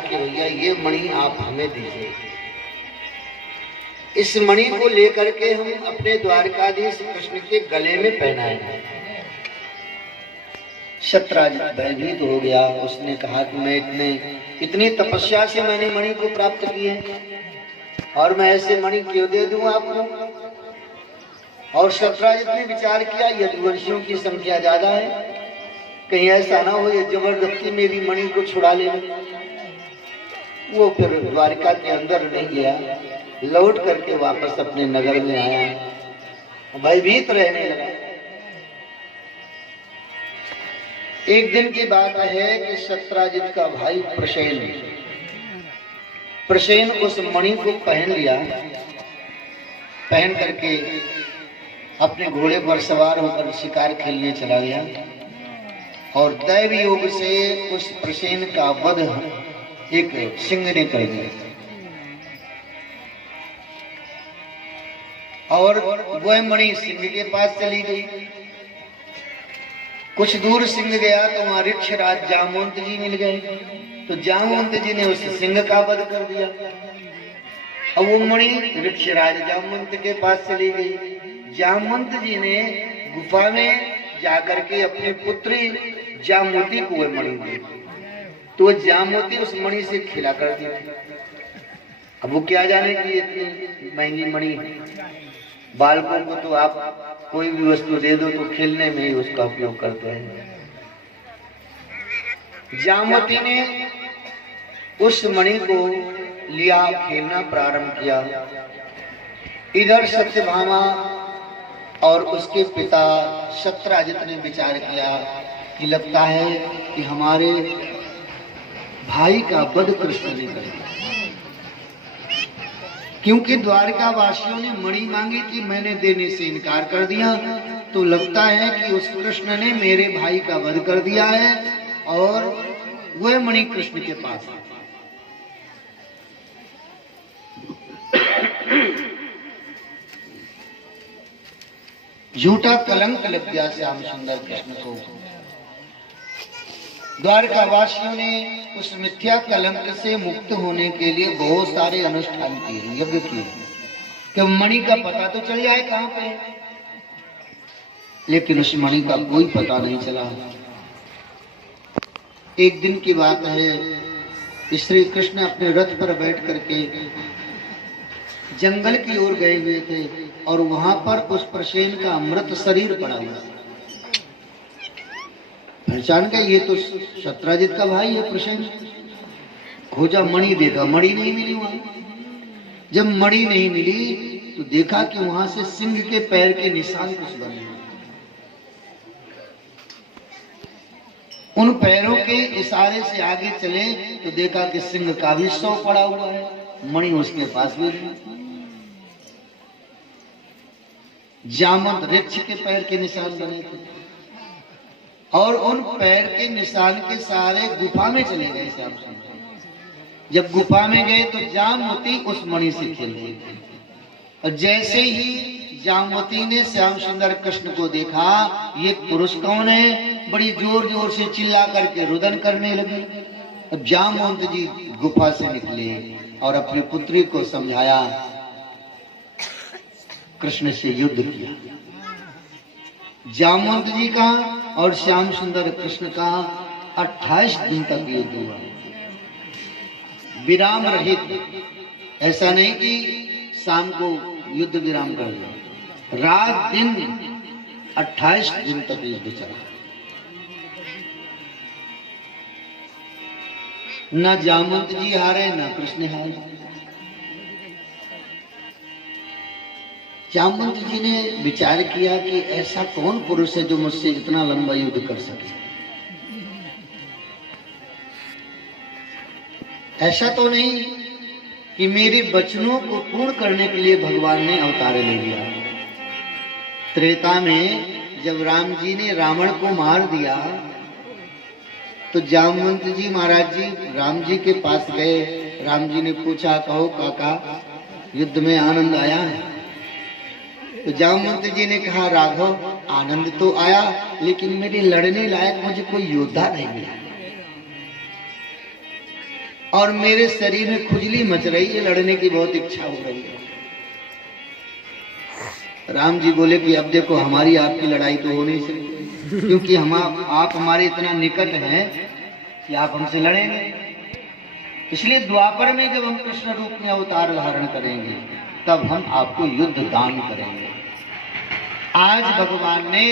कहा कि भैया ये मणि आप हमें दीजिए, इस मणि को लेकर के हम अपने द्वारकाधीश कृष्ण के गले में पहनाएंगे। शतराजित भयभीत हो गया। उसने कहा कि मैं इतनी तपस्या से मैंने मणि को प्राप्त की है और मैं ऐसे मणि क्यों दे दूं आपको। और शतराजित ने विचार किया यदुवंशियों की संख्या ज्यादा है, कहीं ऐसा ना हो ये जबरदस्ती मेरी मणि को छुड़ा ले। वो फिर द्वारिका के अंदर नहीं गया, लौट करके वापस अपने नगर में आया, भयभीत रहने लगा। एक दिन की बात है कि शतराजित का भाई प्रसेन उस मणि को पहन लिया, पहन करके अपने घोड़े पर सवार होकर शिकार खेलने चला गया और दैव योग से उस प्रसेन का वध एक सिंह ने कर दिया। और वह मणि सिंह के पास चली गई। कुछ दूर सिंह गया तो वहां ऋक्षराज जामवंत जी मिल गए, तो जामवंत जी ने उस सिंह का वध कर दिया। अब वो मणि ऋक्षराज जामवंत के पास चली गई। जामवंत जी ने गुफा में जाकर के अपनी पुत्री जामवती को वह मणि दी, तो जामवती उस मणि से खिला कर दी। अब वो क्या जाने कि इतनी महंगी मणि है। बालकों को तो आप कोई भी वस्तु दे दो तो खेलने में ही उसका उपयोग करते हैं। जामवती ने उस मणि को लिया, खेलना प्रारंभ किया। इधर सत्यभामा और उसके पिता शतराजित ने विचार किया कि लगता है कि हमारे भाई का वध कृष्ण ने कर दिया, क्योंकि द्वारका वासियों ने मणि मांगी थी, मैंने देने से इनकार कर दिया, तो लगता है कि उस कृष्ण ने मेरे भाई का वध कर दिया है और वह मणि कृष्ण के पास है। झूठा कलंक लग गया श्याम सुंदर कृष्ण को। द्वारका वासियों ने उस मिथ्या कलंक से मुक्त होने के लिए बहुत सारे अनुष्ठान किए, यज्ञ किए कि मणि का पता तो चल जाए कहां पे, लेकिन उस मणि का कोई पता नहीं चला। एक दिन की बात है, श्री कृष्ण अपने रथ पर बैठ करके जंगल की ओर गए हुए थे और वहां पर उस प्रसेन का मृत शरीर पड़ा हुआ। पहचान गए ये तो शतराजित का भाई है प्रसेन। खोजा, मणि देखा, मणि नहीं मिली वहां। जब मणि नहीं मिली तो देखा कि वहां से सिंह के पैर के निशान कुछ बने। उन पैरों के इशारे से आगे चले तो देखा कि सिंह का भी शव पड़ा हुआ है, मणि उसके पास भी नहीं। जामवंत वृक्ष के पैर के निशान बने थे और उन पैर के निशान के सारे गुफा में चले गए। श्याम सुंदर जब गुफा में गए तो जामवती उस मणि से खेल रही थी और जैसे ही जामवती ने श्याम सुंदर कृष्ण को देखा, ये पुरुष कौन है, बड़ी जोर जोर से चिल्ला करके रुदन करने लगी। अब जामवंत जी गुफा से निकले और अपनी पुत्री को समझाया, कृष्ण से युद्ध किया। जामवंत जी का और श्याम सुंदर कृष्ण का 28 दिन तक युद्ध हुआ, विराम रहित। ऐसा नहीं कि शाम को युद्ध विराम कर दिया, रात दिन 28 दिन तक युद्ध चला। न जामवंत जी हारे न कृष्ण हारे। जामवंत जी ने विचार किया कि ऐसा कौन पुरुष है जो मुझसे इतना लंबा युद्ध कर सके। ऐसा तो नहीं कि मेरे वचनों को पूर्ण करने के लिए भगवान ने अवतार ले लिया। त्रेता में जब राम जी ने रावण को मार दिया तो जामवंत जी महाराज जी राम जी के पास गए। राम जी ने पूछा, कहो काका युद्ध में आनंद आया है? तो जामवंत जी ने कहा, राघव आनंद तो आया, लेकिन मेरे लड़ने लायक मुझे कोई योद्धा नहीं मिला। और मेरे शरीर में खुजली मच रही है, लड़ने की बहुत इच्छा हो रही है। राम जी बोले कि अब देखो हमारी आपकी लड़ाई तो हो नहीं सकती, क्योंकि आप हमारे इतना निकट हैं कि आप हमसे लड़ेंगे। इसलिए द्वापर में जब हम कृष्ण रूप में अवतार धारण करेंगे तब हम आपको युद्ध दान करेंगे। आज भगवान ने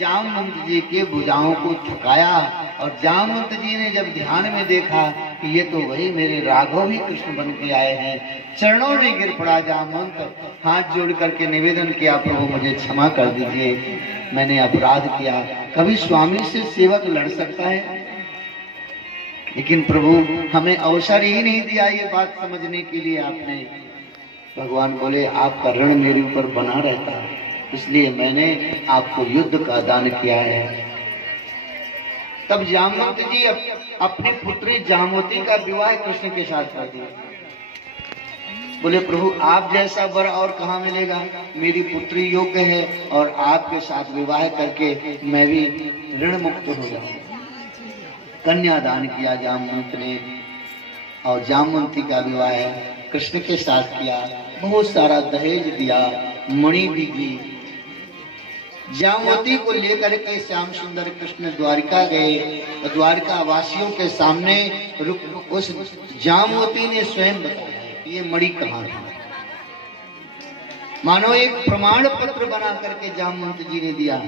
जामवंत जी के भुजाओं को थकाया और जामवंत जी ने जब ध्यान में देखा कि ये तो वही मेरे राघव ही कृष्ण बन के आए हैं, चरणों में गिर पड़ा जामवंत, हाथ जोड़ करके निवेदन किया, प्रभु मुझे क्षमा कर दीजिए, मैंने अपराध किया। कभी स्वामी से सेवक लड़ सकता है, लेकिन प्रभु हमें अवसर ही नहीं दिया ये बात समझने के लिए आपने। भगवान बोले आपका ऋण मेरे ऊपर बना रहता है, इसलिए मैंने आपको युद्ध का दान किया है। तब जामवंत जी अपनी पुत्री जामवती का विवाह कृष्ण के साथ कर दिया। बोले प्रभु आप जैसा वर और कहाँ मिलेगा, मेरी पुत्री योग्य है और आपके साथ विवाह करके मैं भी ऋण मुक्त हो जाऊं। कन्या दान किया जामवंत ने और जामवंती का विवाह कृष्ण के साथ किया। बहुत सारा दहेज दिया, मणि भी दी। जामवती को लेकर के श्याम सुंदर कृष्ण द्वारिका गए। द्वारिका वासियों के सामने उस जामवती ने स्वयं बताया कि ये मणि कहाँ है। मानो एक प्रमाण पत्र बना करके जामवंत जी ने दिया।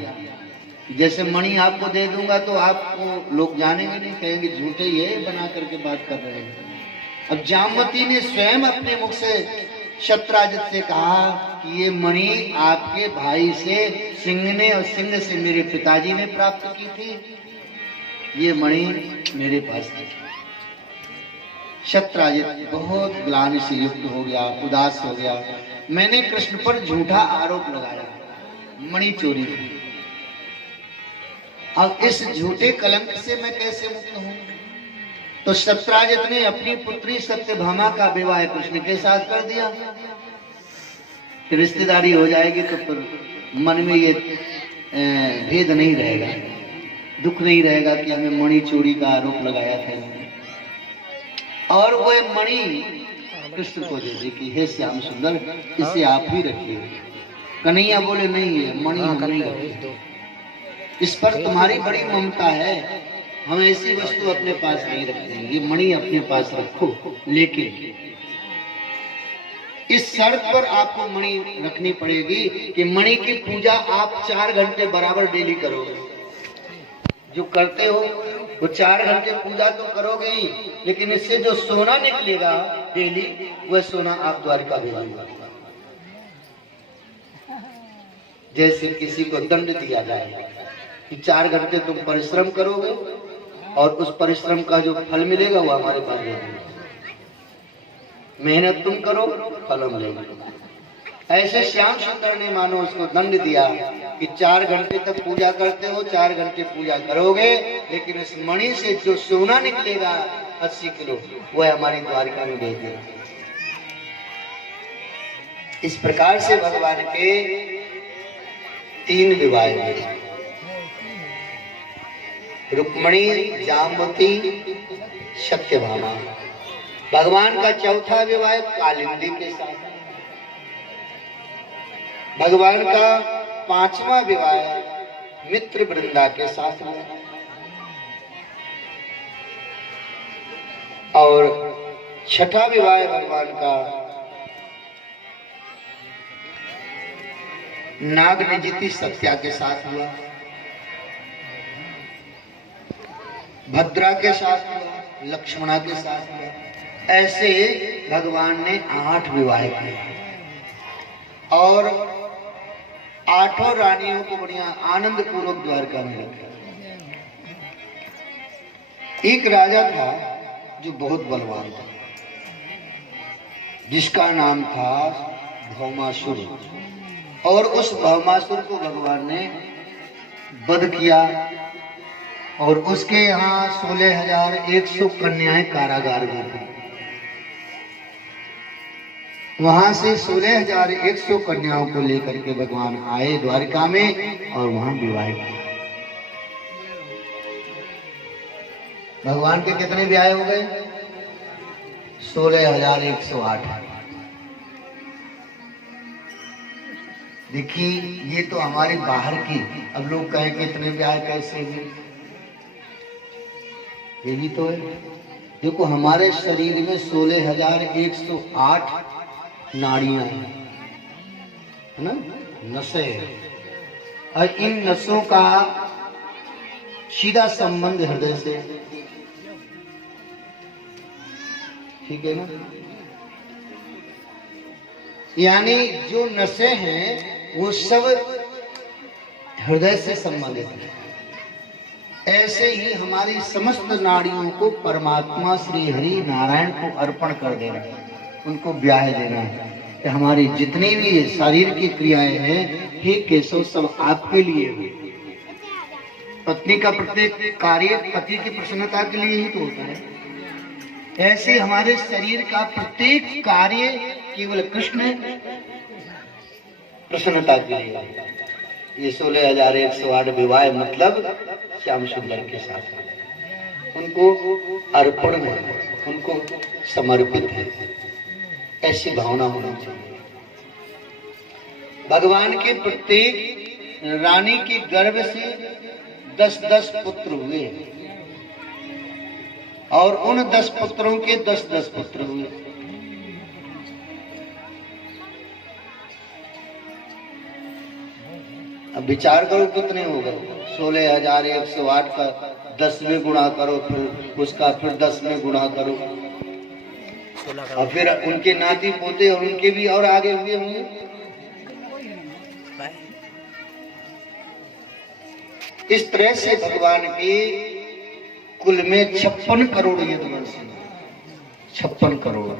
जैसे मणि आपको दे दूंगा तो आपको लोग जानेंगे नहीं, कहेंगे झूठे ये बना करके बात कर रहे हैं। अब जामवती ने स्वयं अपने मुख से शत्राजित से कहा कि ये मणि आपके भाई से सिंह ने और सिंह से मेरे पिताजी ने प्राप्त की थी, ये मणि मेरे पास थी। शत्राजित बहुत ग्लानि से युक्त हो गया, उदास हो गया। मैंने कृष्ण पर झूठा आरोप लगाया, मणि चोरी की। अब इस झूठे कलंक से मैं कैसे मुक्त हूं? तो शत्राजित ने अपनी पुत्री सत्यभामा का विवाह कृष्ण के साथ कर दिया। रिश्तेदारी हो जाएगी तो फिर मन में ये भेद नहीं रहेगा, दुख नहीं रहेगा कि हमें मणि चोरी का आरोप लगाया था। और वह मणि कृष्ण को दे दी कि हे श्याम सुंदर इसे आप ही रखिए। कन्हैया बोले नहीं है मणि हम नहीं रखते, इस पर तुम्हारी बड़ी ममता है, हम ऐसी वस्तु अपने पास नहीं रखते, ये मणि अपने पास रखो, लेकिन इस शर्त पर आपको मणि रखनी पड़ेगी कि मणि की पूजा आप 4 घंटे बराबर डेली करोगे। जो करते हो वो 4 घंटे पूजा तो करोगे ही, लेकिन इससे जो सोना निकलेगा डेली वह सोना आप द्वारिका भेजेंगे। जैसे किसी को दंड दिया जाए कि 4 घंटे तुम परिश्रम करोगे और उस परिश्रम का जो फल मिलेगा वो हमारे पास रहेगा। मेहनत तुम करो, फल हम लेंगे। ऐसे श्याम सुंदर ने मानो उसको दंड दिया कि 4 घंटे तक पूजा करते हो, 4 घंटे पूजा करोगे, लेकिन इस मणि से जो सोना निकलेगा 80 किलो वह हमारी द्वारिका में भेज देगा। इस प्रकार से भगवान के 3 विवाह हुए, रुक्मणी, जाम्बवती, सत्यभामा। भगवान का चौथा विवाह कालिंदी के साथ। भगवान का 5वां विवाह मित्र वृंदा के साथ हुआ और 6ठा विवाह भगवान का नागनिजिति सत्या के साथ हुआ, भद्रा के साथ हुआ, लक्ष्मणा के साथ हुआ। ऐसे भगवान ने 8 विवाह किए और 8 रानियों को बढ़िया आनंद पूर्वक द्वारका में रखा। एक राजा था जो बहुत बलवान था, जिसका नाम था भौमासुर, और उस भौमासुर को भगवान ने वध किया और उसके यहाँ 16,100 कन्याएं कारागार में थी। वहां से 16,100 कन्याओं को लेकर के भगवान आए द्वारिका में और वहां विवाह किया। भगवान के कितने विवाह हो गए? 16,108। देखिए ये तो हमारी बाहर की, अब लोग कहें कि इतने ब्याह कैसे हुए, ये भी तो है। देखो हमारे शरीर में 16,108 नाड़ियां हैं, है ना, नसें हैं, और इन नसों का सीधा संबंध हृदय से, ठीक है ना। यानी जो नसें हैं वो सब हृदय से संबंधित है। ऐसे ही हमारी समस्त नाड़ियों को परमात्मा श्री हरि नारायण को अर्पण कर देना है, उनको ब्याह देना है कि हमारी जितनी भी शरीर की क्रियाएं हैं, हे केशव, सब आपके लिए है। पत्नी का प्रत्येक कार्य पति की प्रसन्नता के लिए ही तो होता है। ऐसे हमारे शरीर का प्रत्येक कार्य केवल कृष्ण प्रसन्नता के लिए। ये 16,108 विवाह मतलब श्याम सुंदर के साथ उनको अर्पण है, उनको समर्पित है, ऐसी भावना होनी चाहिए। भगवान के प्रत्येक रानी के गर्भ से 10-10 पुत्र हुए और उन 10 पुत्रों के 10-10 पुत्र हुए। अब विचार करो कितने हो गए। 16,108 का 10 में गुणा करो, फिर उसका फिर 10 में गुणा करो, और फिर उनके नाती पोते और उनके भी और आगे हुए होंगे। इस तरह से भगवान के कुल में 56 करोड़ यदुवंश, 56 करोड़।